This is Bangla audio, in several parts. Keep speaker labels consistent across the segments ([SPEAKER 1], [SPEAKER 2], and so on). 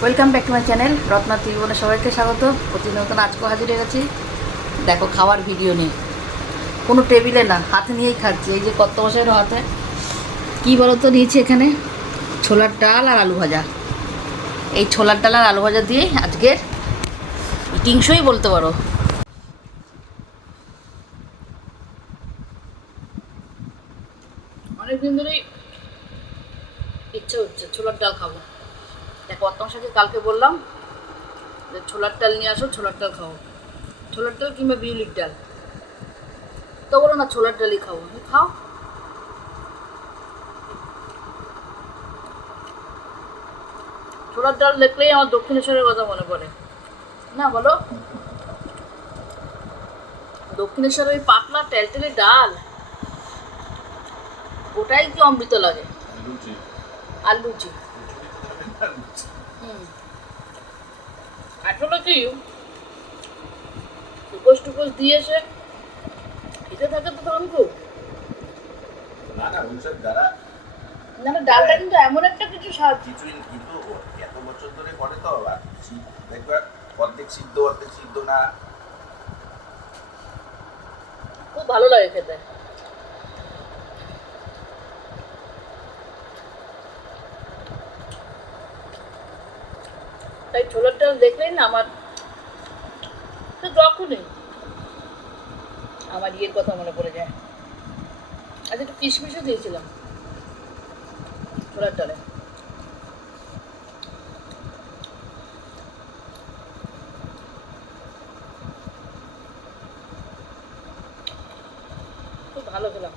[SPEAKER 1] Welcome back to my channel Ratna ত্রিভুবনে সবাইকে স্বাগত। প্রতি নতুন আজকেও হাজির হয়ে গেছি। দেখো, খাওয়ার ভিডিও নেই কোনো টেবিলে না, হাতে নিয়েই খাচ্ছি। এই যে কত বছরের হাতে। কী বলো তো নিয়েছি এখানে? ছোলার ডাল আর আলু ভাজা। এই ছোলার ডাল আর আলু ভাজা দিয়েই আজকের ইটিংশই বলতে পারো। অনেকদিন ধরেই ইচ্ছা হচ্ছে ছোলার ডাল খাব। দেখো কালকে বললাম যে ছোলার ডাল নিয়ে আসো ছোলার ডাল খাও। ছোলার ডাল কিংবা বিউলির ডাল। তো বলো না ছোলার ডালই খাও। খাও। ছোলার ডাল দেখলেই আমার দক্ষিণেশ্বরের কথা মনে পড়ে। না বলো। দক্ষিণেশ্বরের ওই পাতলা টেলটেলে ডাল। ওটাই কি অমৃত লাগে? আর লুচি আসলে কি? টুকোস টুকোস দিয়েছে। থাকে তো তখন খুব
[SPEAKER 2] না না ওইসব যারা
[SPEAKER 1] না না ডালটা কিন্তু এমন একটা কিছু স্বাদ।
[SPEAKER 2] কিছুই কিন্তু এত বছর ধরে করে তো দেখবে অর্ধেক সিদ্ধ অর্ধেক সিদ্ধ না।
[SPEAKER 1] খুব ভালো লাগে খেতে। তাই ছোলার ডাল দেখলেই না আমার তো যখনই আমার ইয়ের কথা মনে পড়ে যায়। আজ একটু কিশমিশও দিয়েছিলাম ছোলার ডালে। খুব ভালো খেলাম।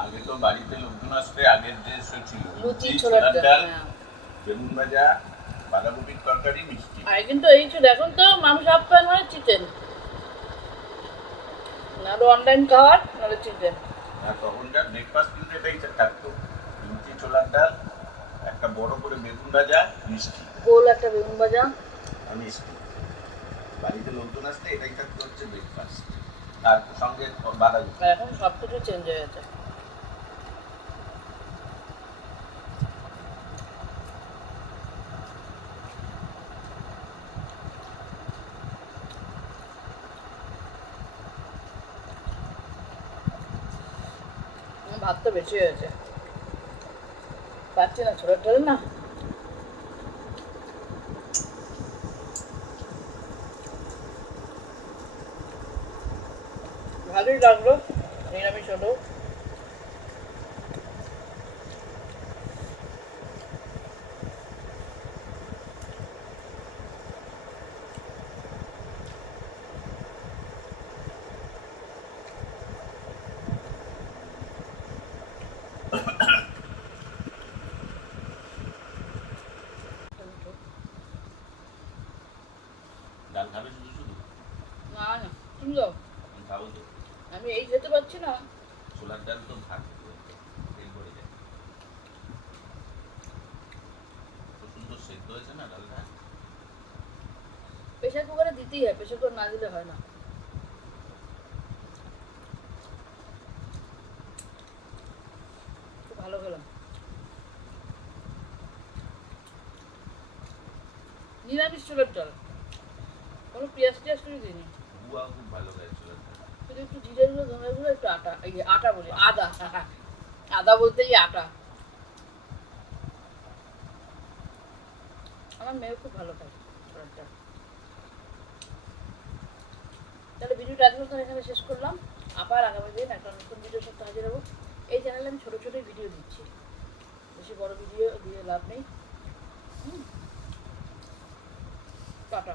[SPEAKER 2] আগে তো বাড়িতে লোকজন আসলে আগের যে ছিল
[SPEAKER 1] লুচি ছোলার ডাল হ্যাঁ।
[SPEAKER 2] বেগুন ভাজা বাঁধাকপির তরকারি মিষ্টি।
[SPEAKER 1] আর কিন্তু এই ছিল এখন তো মানুষ আপ্যায়ন হয় চিকেন। নাহলে অনলাইন খাওয়ার নাহলে চিকেন।
[SPEAKER 2] আর তখন যা ব্রেকফাস্ট কিন্তু এটাই থাকতো। লুচি ছোলার ডাল একটা বড় করে বেগুন ভাজা মিষ্টি।
[SPEAKER 1] গোল একটা বেগুন ভাজা।
[SPEAKER 2] আর মিষ্টি। বাড়িতে লোকজন আসলে এটাই থাকতো হচ্ছে ব্রেকফাস্ট তার সঙ্গে বাঁধাকপি।
[SPEAKER 1] এখন সব কিছু চেঞ্জ হয়ে গেছে। আমার বেশি হয়েছে। পাচ্ছি না ছোট ছোট না। ভালোই লাগল নিরামিষ হলো
[SPEAKER 2] ডাল খাবে শুধু শুধু?
[SPEAKER 1] না না তুমি দাও
[SPEAKER 2] খাব তো।
[SPEAKER 1] আমি এই খেতে পারছি না।
[SPEAKER 2] ছোলার ডাল তো ভাত তেল পড়ে যায়। খুব সুন্দর সেদ্ধ হয়েছে না ডালটা?
[SPEAKER 1] প্রেশার কুকারে দিতেই হয় প্রেশার কুকার না দিলে হয় না। ভালো খেলাম। নিরামিষ চুলের ডাল। কোনো পেঁয়াজ টিয়াজ করে দিইনি।
[SPEAKER 2] বুয়া খুব ভালো খায়
[SPEAKER 1] শুধু একটু জিরে গুঁড়ো ধনে গুঁড়ো একটু আটা এই আটা বলি আদা আদা বলতেই আটা। আমার মেয়ে খুব ভালো খায় তাহলে ভিডিওটা আজকে মতন এখানে শেষ করলাম। আবার আগামী দিন একটা নতুন ভিডিও সাথে হাজির হব। এই চ্যানেলে আমি ছোটো ছোটোই ভিডিও দিচ্ছি। বেশি বড় ভিডিও দিয়ে লাভ নেই। হুম। টাটা।